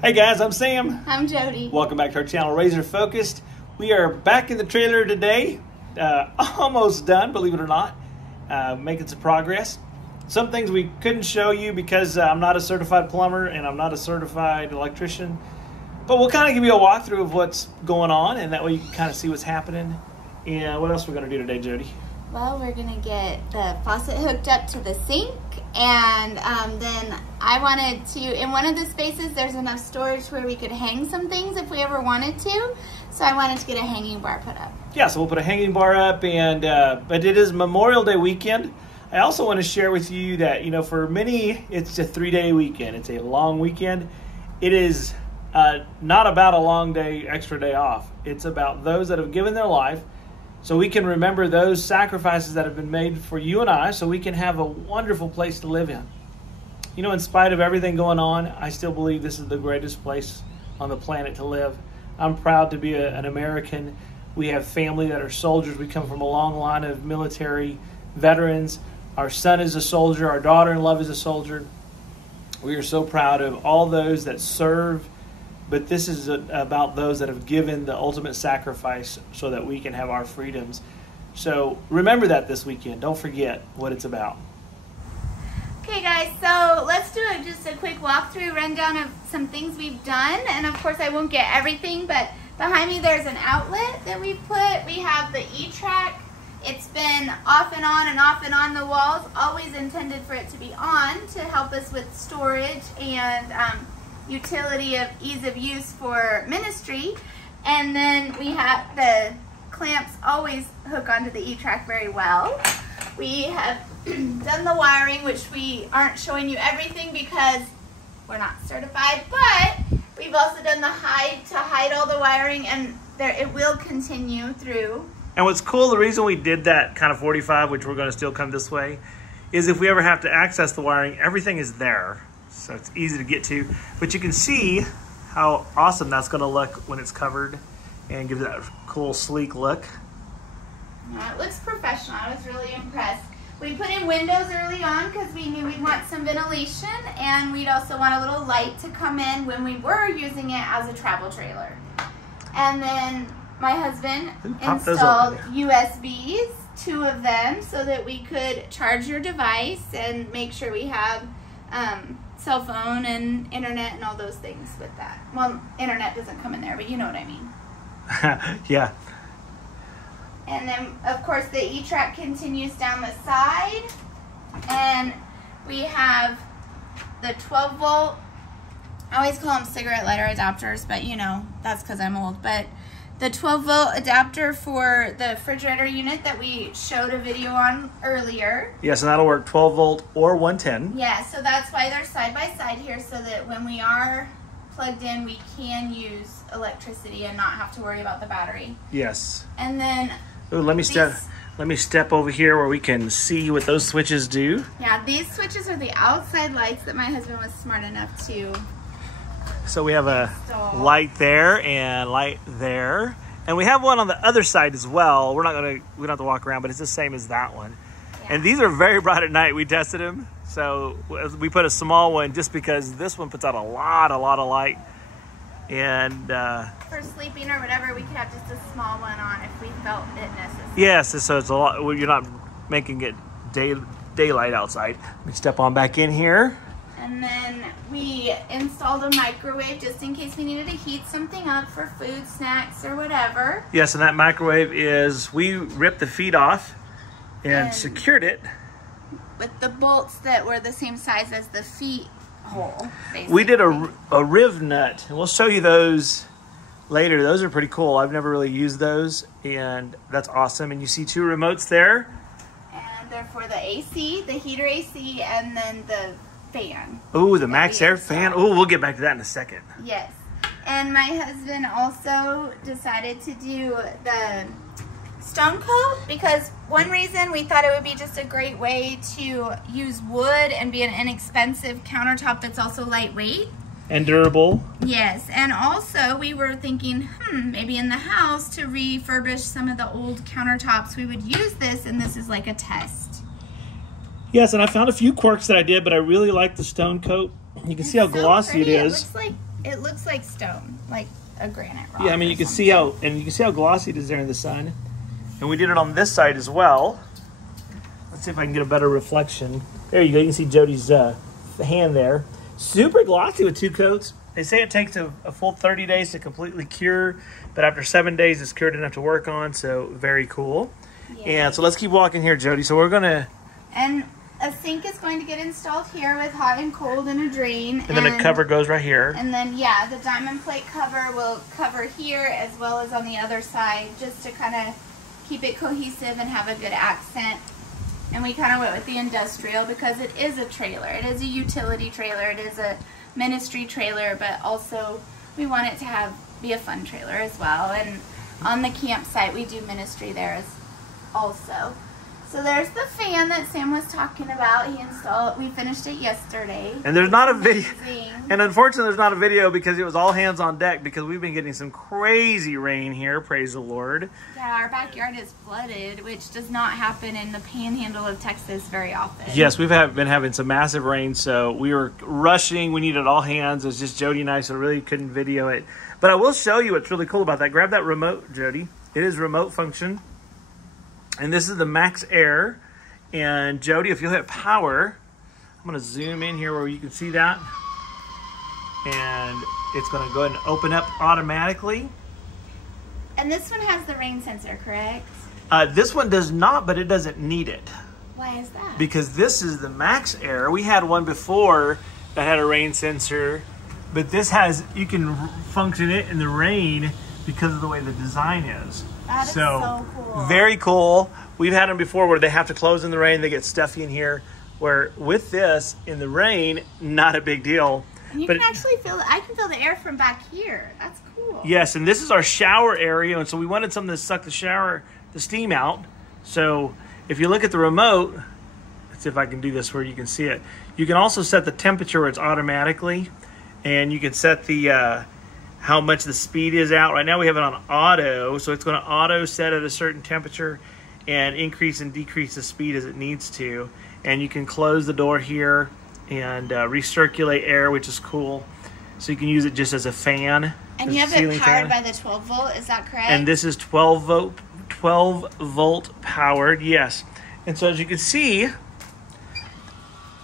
Hey guys, I'm Sam. I'm Jody. Welcome back to our channel, rzr.focused. We are back in the trailer today. Almost done, believe it or not. Making some progress. Some things we couldn't show you because I'm not a certified plumber and I'm not a certified electrician. But we'll kind of give you a walkthrough of what's going on, and that way you can kind of see what's happening. And what else we're going to do today, Jody? Well, we're going to get the faucet hooked up to the sink, and then I wanted to, in one of the spaces, there's enough storage where we could hang some things if we ever wanted to. So I wanted to get a hanging bar put up. Yeah, so we'll put a hanging bar up, and but it is Memorial Day weekend. I also want to share with you that, you know, for many, it's a 3-day weekend. It's a long weekend. It is not about a long day, extra day off. It's about those that have given their life so we can remember those sacrifices that have been made for you and I, so we can have a wonderful place to live in. You know, in spite of everything going on, I still believe this is the greatest place on the planet to live. I'm proud to be an American. We have family that are soldiers. We come from a long line of military veterans. Our son is a soldier. Our daughter-in-law is a soldier. We are so proud of all those that serve. But this is about those that have given the ultimate sacrifice so that we can have our freedoms. So remember that this weekend. Don't forget what it's about. Okay guys, so let's do just a quick walkthrough rundown of some things we've done. And of course I won't get everything, but behind me there's an outlet that we've put. We have the E-track. It's been off and on and off and on the walls, always intended for it to be on to help us with storage and utility of ease of use for ministry. And then we have the clamps always hook onto the E-track very well. We have done the wiring, which we aren't showing you everything because we're not certified, but we've also done the hide to hide all the wiring, and there it will continue through. And what's cool, the reason we did that kind of 45, which we're going to still come this way, is if we ever have to access the wiring, everything is there. So it's easy to get to. But you can see how awesome that's going to look when it's covered and give that cool, sleek look. Yeah, it looks professional. I was really impressed. We put in windows early on because we knew we'd want some ventilation, and we'd also want a little light to come in when we were using it as a travel trailer. And then my husband installed USBs, 2 of them, so that we could charge your device and make sure we have cell phone and internet and all those things with that. Well, internet doesn't come in there, but you know what I mean. Yeah. And then, of course, the E-track continues down the side. And we have the 12-volt, I always call them cigarette lighter adapters, but you know, that's because I'm old. But the 12-volt adapter for the refrigerator unit that we showed a video on earlier. Yes, and that'll work 12 volt or 110. Yeah, so that's why they're side by side here, so that when we are plugged in, we can use electricity and not have to worry about the battery. Yes. And then ooh, let me step over here where we can see what those switches do. Yeah, these switches are the outside lights that my husband was smart enough to. So we have a light there and light there, and we have one on the other side as well. We don't have to walk around, but it's the same as that one. Yeah. And these are very bright at night. We tested them, so we put a small one just because this one puts out a lot of light. And for sleeping or whatever, we could have just a small one on if we felt it necessary. Yes, so it's a lot. You're not making it daylight outside. Let me step on back in here. And then we installed a microwave just in case we needed to heat something up for food, snacks, or whatever. Yes, and that microwave is, we ripped the feet off and secured it with the bolts that were the same size as the feet hole, basically. We did a riv nut, and we'll show you those later. Those are pretty cool. I've never really used those, and that's awesome. And you see 2 remotes there. And they're for the AC, the heater AC, and then the fan. Ooh, the Max Air fan. Ooh, we'll get back to that in a second. Yes. And my husband also decided to do the stone coat because one reason we thought it would be just a great way to use wood and be an inexpensive countertop that's also lightweight. And durable. Yes, and also we were thinking, maybe in the house to refurbish some of the old countertops, we would use this, and this is like a test. Yes, and I found a few quirks that I did, but I really like the stone coat. You can see how glossy it is. It looks like it looks like stone, like a granite rock. Yeah, I mean, you can see how glossy it is there in the sun. And we did it on this side as well. Let's see if I can get a better reflection. There you go. You can see Jody's hand there. Super glossy with 2 coats. They say it takes a full 30 days to completely cure, but after 7 days, it's cured enough to work on. So very cool. Yeah. And so let's keep walking here, Jody. So we're gonna. And a sink is going to get installed here with hot and cold and a drain. And then a cover goes right here. And then, yeah, the diamond plate cover will cover here as well as on the other side, just to kind of keep it cohesive and have a good accent. And we kind of went with the industrial because it is a trailer. It is a utility trailer. It is a ministry trailer, but also we want it to be a fun trailer as well. And on the campsite, we do ministry there as also. So there's the fan that Sam was talking about. He installed. We finished it yesterday. And there's not a video. And unfortunately, there's not a video because it was all hands on deck because we've been getting some crazy rain here. Praise the Lord. Yeah, our backyard is flooded, which does not happen in the panhandle of Texas very often. Yes, we've been having some massive rain, so we were rushing. We needed all hands. It was just Jody and I, so really couldn't video it. But I will show you what's really cool about that. Grab that remote, Jody. It is remote function. And this is the Max Air. And Jody, if you'll hit power, I'm going to zoom in here where you can see that. And it's going to go ahead and open up automatically. And this one has the rain sensor, correct? This one does not, but it doesn't need it. Why is that? Because this is the Max Air. We had one before that had a rain sensor, but this has, you can function it in the rain because of the way the design is. That is so cool. Very cool. We've had them before where they have to close in the rain. They get stuffy in here. Where with this, in the rain, not a big deal. And you can actually feel I can feel the air from back here. That's cool. Yes, and this is our shower area. And so we wanted something to suck the steam out. So if you look at the remote, let's see if I can do this where you can see it. You can also set the temperature where it's automatically. And you can set the how much the speed is out. Right now we have it on auto, so it's going to auto set at a certain temperature and increase and decrease the speed as it needs to. And you can close the door here and recirculate air, which is cool. So you can use it just as a fan. And you have it powered by the 12 volt, is that correct? And this is 12 volt powered, yes. And so as you can see,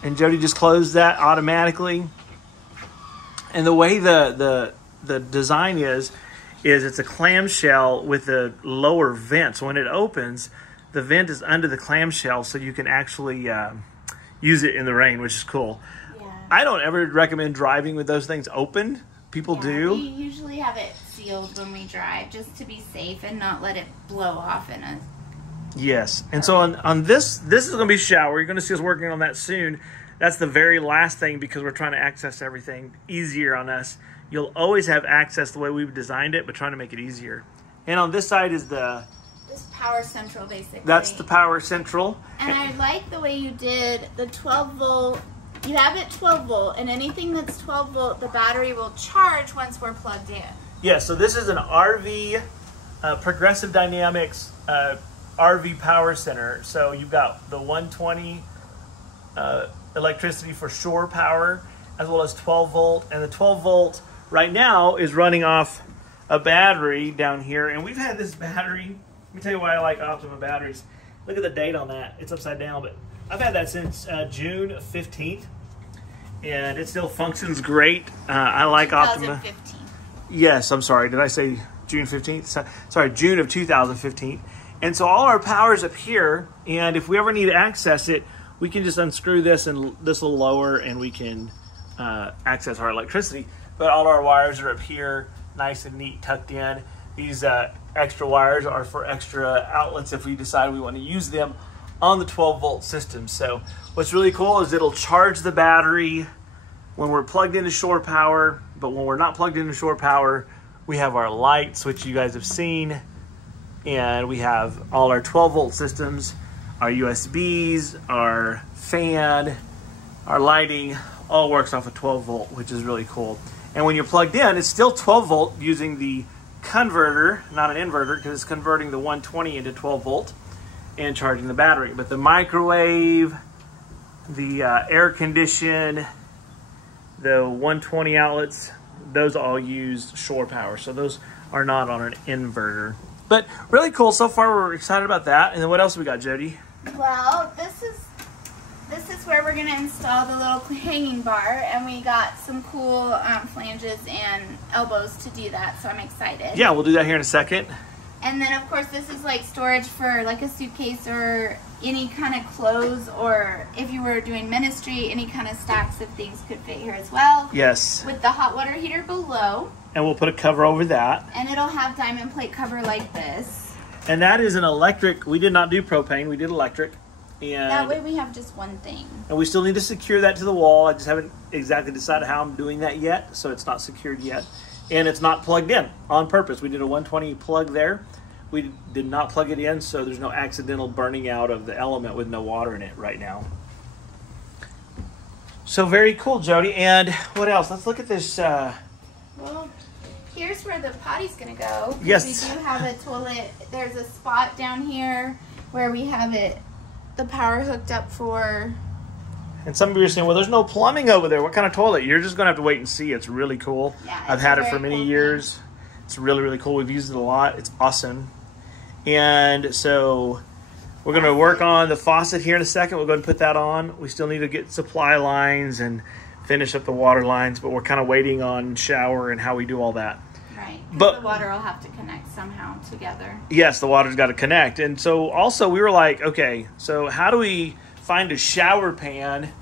and Jody just closed that automatically. And the way the design is it's a clamshell with a lower vent. So when it opens, the vent is under the clamshell, so you can actually use it in the rain, which is cool. Yeah. I don't ever recommend driving with those things open. People do. We usually have it sealed when we drive, just to be safe and not let it blow off in a... Yes. And so on this is going to be shower. You're going to see us working on that soon. That's the very last thing because we're trying to access everything easier on us. You'll always have access the way we've designed it, but trying to make it easier. And on this side is this power central, basically. That's the power central. And I like the way you did the 12 volt. You have it 12 volt, and anything that's 12 volt, the battery will charge once we're plugged in. Yeah, so this is an RV, Progressive Dynamics RV power center. So you've got the 120 electricity for shore power, as well as 12 volt. And the 12 volt right now is running off a battery down here. And we've had this battery. Let me tell you why I like Optima batteries. Look at the date on that. It's upside down, but I've had that since June 15th. And it still functions great. I like Optima. 2015. Yes, I'm sorry. Did I say June 15th? Sorry, June of 2015. And so all our power's up here. And if we ever need to access it, we can just unscrew this and this will lower and we can access our electricity. But all our wires are up here, nice and neat, tucked in. These extra wires are for extra outlets if we decide we want to use them on the 12 volt system. So what's really cool is it'll charge the battery when we're plugged into shore power, but when we're not plugged into shore power, we have our lights, which you guys have seen, and we have all our 12 volt systems, our USBs, our fan, our lighting, all works off of 12 volt, which is really cool. And when you're plugged in, it's still 12 volt using the converter, not an inverter, because it's converting the 120 into 12 volt and charging the battery. But the microwave, the air condition, the 120 outlets, those all use shore power. So those are not on an inverter. But really cool. So far, we're excited about that. And then what else we got, Jody? Well, this is where we're going to install the little hanging bar, and we got some cool flanges and elbows to do that, so I'm excited. Yeah, we'll do that here in a second. And then, of course, this is like storage for like a suitcase or any kind of clothes, or if you were doing ministry, any kind of stacks of things could fit here as well. Yes. With the hot water heater below. And we'll put a cover over that. And it'll have diamond plate cover like this. And that is an electric. We did not do propane. We did electric. And that way we have just one thing. And we still need to secure that to the wall. I just haven't exactly decided how I'm doing that yet, so it's not secured yet. And it's not plugged in on purpose. We did a 120 plug there. We did not plug it in, so there's no accidental burning out of the element with no water in it right now. So very cool, Jody. And what else? Let's look at this. Well, here's where the potty's going to go. Yes. We do have a toilet. There's a spot down here where we have the power hooked up for. And some of you are saying, well, there's no plumbing over there. What kind of toilet? You're just going to have to wait and see. It's really cool. Yeah, I've had it for many years. It's really, really cool. We've used it a lot. It's awesome. And so we're going to work on the faucet here in a second. We'll go ahead and put that on. We still need to get supply lines and finish up the water lines, but we're kind of waiting on shower and how we do all that. Right. But the water will have to connect somehow together. Yes, the water's got to connect. And so also we were like, okay, so how do we find a shower pan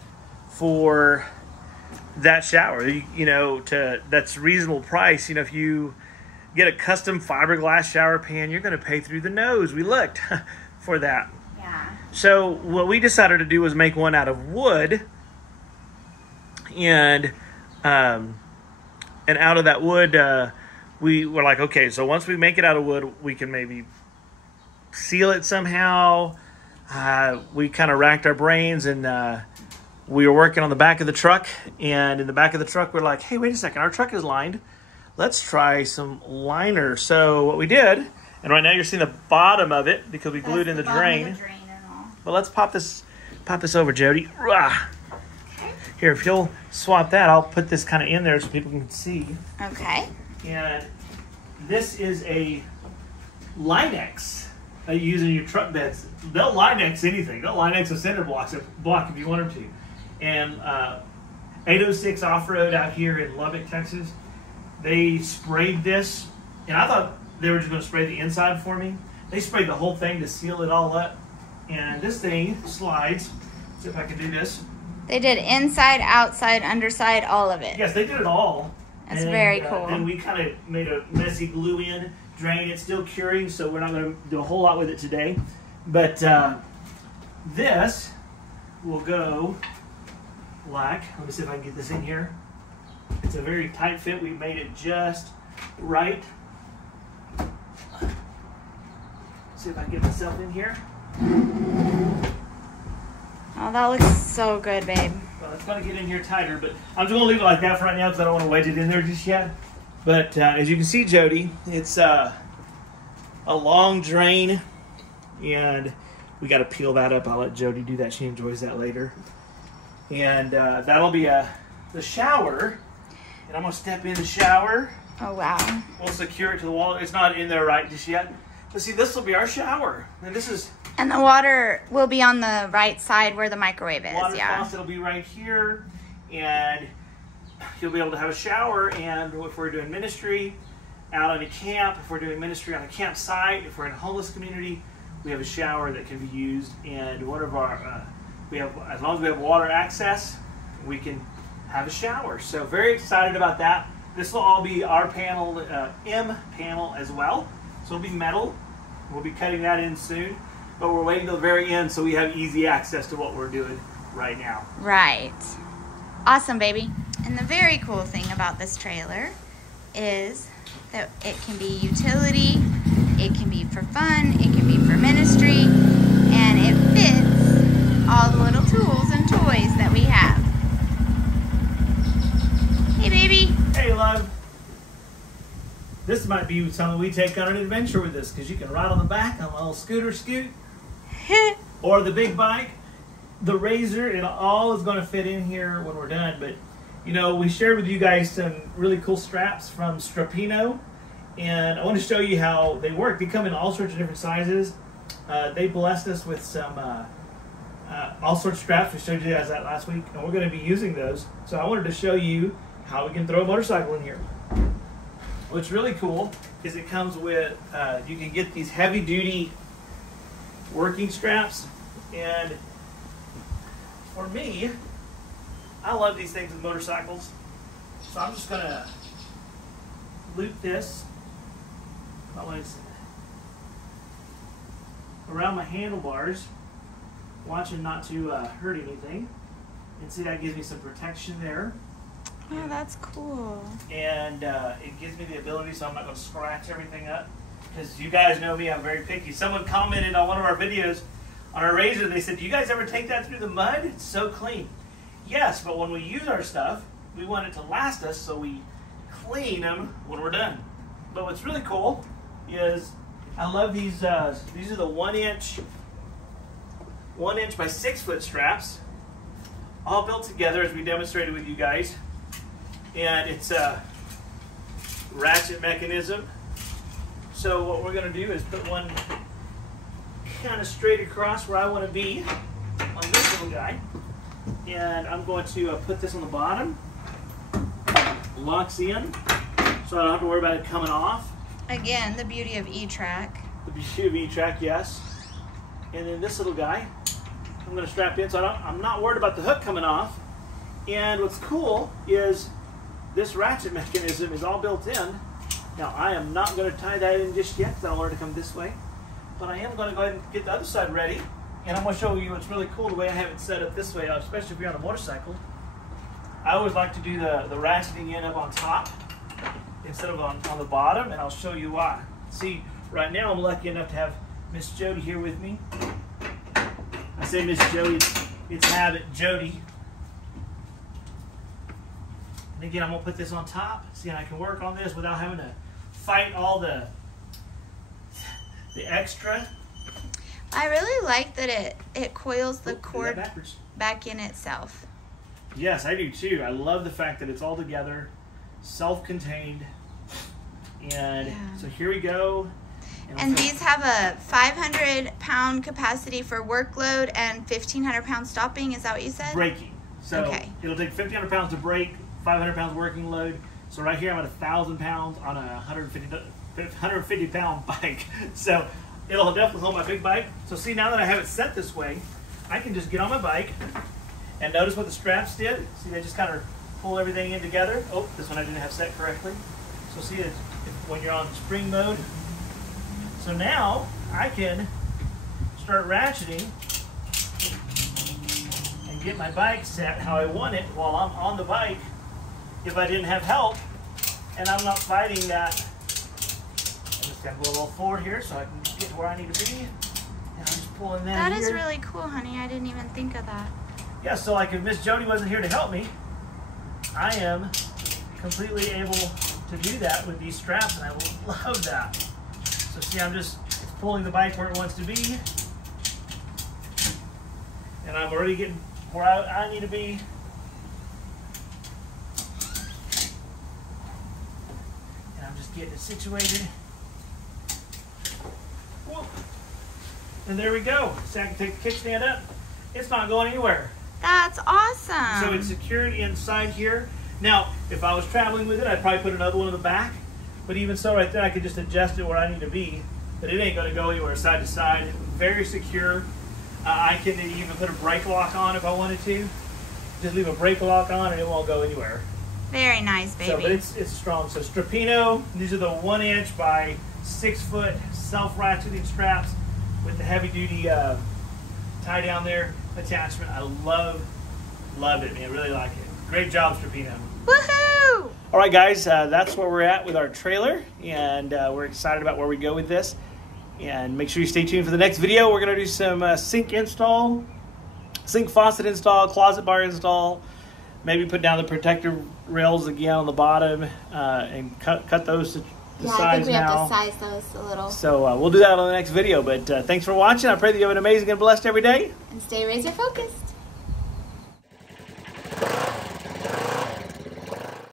for that shower? You know, that's reasonable price. You know, if you get a custom fiberglass shower pan, you're going to pay through the nose. We looked for that. Yeah. So what we decided to do was make one out of wood, and out of that wood, we were like, okay, so once we make it out of wood, we can maybe seal it somehow. We kind of racked our brains, and we were working on the back of the truck, and in the back of the truck, we're like, hey, wait a second, our truck is lined. Let's try some liner. So what we did, and right now you're seeing the bottom of it because we glued in the drain. But let's pop this over, Jody. Okay. Here, if you'll swap that, I'll put this kind of in there so people can see. Okay. And this is a Linex that you use in your truck beds. They'll Linex anything. They'll Linex a cinder block if you want them to. And 806 Off-Road out here in Lubbock, Texas, they sprayed this, and I thought they were just going to spray the inside for me. They sprayed the whole thing to seal it all up, and this thing slides. See if I can do this. They did inside, outside, underside, all of it. Yes, they did it all. That's very cool. And we kind of made a messy glue-in drain. It's still curing, so we're not going to do a whole lot with it today. But this will go like, let me see if I can get this in here. It's a very tight fit. We made it just right. See if I can get myself in here. Oh, that looks so good, babe. Well, it's going to get in here tighter, but I'm just going to leave it like that for right now because I don't want to wedge it in there just yet. But as you can see, Jody, it's a long drain, and we got to peel that up. I'll let Jody do that. She enjoys that later. And that'll be the shower. And I'm going to step in the shower. Oh, wow. We'll secure it to the wall. It's not in there right just yet. But see, this will be our shower. And this is... And the water will be on the right side where the microwave is, water faucet will be right here. And you'll be able to have a shower. And if we're doing ministry out on a camp, if we're doing ministry on a campsite, if we're in a homeless community, we have a shower that can be used. And one of our... as long as we have water access, we can have a shower. So very excited about that. This will all be our panel, M panel as well. So it'll be metal. We'll be cutting that in soon. But we're waiting till the very end so we have easy access to what we're doing right now. Right. Awesome, baby. And the very cool thing about this trailer is that it can be utility, it can be for fun, it can be for ministry, and it fits all the little tools and toys that we have. Hey, baby. Hey, love. This might be something we take on an adventure with this because you can ride on the back on a little scooter scoot or the big bike. The rzr, it all is going to fit in here when we're done, but You know, we shared with you guys some really cool straps from Strapino, and I want to show you how they work. They come in all sorts of different sizes. They blessed us with some all sorts of straps. We showed you guys that last week, and we're going to be using those. So I wanted to show you how we can throw a motorcycle in here. What's really cool is it comes with, you can get these heavy-duty working straps, and for me, I love these things with motorcycles. So I'm just going to loop this around my handlebars, watching not to hurt anything. And see, that gives me some protection there. Oh, that's cool. And it gives me the ability so I'm not going to scratch everything up. Because you guys know me, I'm very picky. Someone commented on one of our videos on our razor, they said, do you guys ever take that through the mud? It's so clean. Yes, but when we use our stuff, we want it to last us, so we clean them when we're done. But what's really cool is I love these. These are the 1 inch by 6 foot straps, all built together as we demonstrated with you guys. And it's a ratchet mechanism. So what we're going to do is put one kind of straight across where I want to be on this little guy. And I'm going to put this on the bottom. Locks in, so I don't have to worry about it coming off. Again, the beauty of E-Track. The beauty of E-Track, yes. And then this little guy, I'm going to strap in so I'm not worried about the hook coming off. And what's cool is this ratchet mechanism is all built in. Now, I am not going to tie that in just yet because I don't want it to come this way. But I am going to go ahead and get the other side ready. And I'm going to show you what's really cool the way I have it set up this way, especially if you're on a motorcycle. I always like to do the ratcheting in up on top instead of on the bottom, and I'll show you why. See, right now I'm lucky enough to have Miss Jody here with me. I say Miss Jody, it's habit, Jody. And again, I'm going to put this on top. See, and I can work on this without having to fight all the extra. I really like that it coils the cord back in itself. Yes, I do too. I love the fact that it's all together, self-contained. And so here we go. And these have a 500-pound capacity for workload and 1,500 pounds stopping. Is that what you said? Braking. So it'll take 1,500 pounds to brake, 500 pounds working load. So right here I'm at 1,000 pounds on a 150-pound bike. So it'll definitely hold my big bike. So see, now that I have it set this way, I can just get on my bike and notice what the straps did. See, they just kind of pull everything in together. Oh, this one I didn't have set correctly. So see, it's when you're on spring mode. So now I can start ratcheting and get my bike set how I want it while I'm on the bike if I didn't have help and I'm not fighting that. I'm just going to go a little forward here so I can get to where I need to be. And I'm just pulling that That is really cool, honey. I didn't even think of that. Yeah, so like if Miss Jody wasn't here to help me, I am completely able to do that with these straps, and I love that. So see, it's pulling the bike where it wants to be, and I'm already getting where I need to be. And I'm just getting it situated. Whoa. And there we go. So I can take the kickstand up. It's not going anywhere. That's awesome. So it's secured inside here. Now, if I was traveling with it, I'd probably put another one in the back. But even so, right there, I could just adjust it where I need to be. But it ain't going to go anywhere side to side. Very secure. I can even put a brake lock on if I wanted to. Just leave a brake lock on and it won't go anywhere. Very nice, baby. So, but it's strong. So Strapino, these are the 1 inch by 6 foot self-ratcheting straps with the heavy-duty tie down there attachment. I love it, man. Really like it. Great job, Strapino. Woohoo! All right, guys, that's where we're at with our trailer, and we're excited about where we go with this. And make sure you stay tuned for the next video. We're going to do some sink install, sink faucet install, closet bar install, maybe put down the protector rails again on the bottom, and cut those to size now. I think we have to size those a little. So we'll do that on the next video. But thanks for watching. I pray that you have an amazing and blessed every day. And stay razor focused.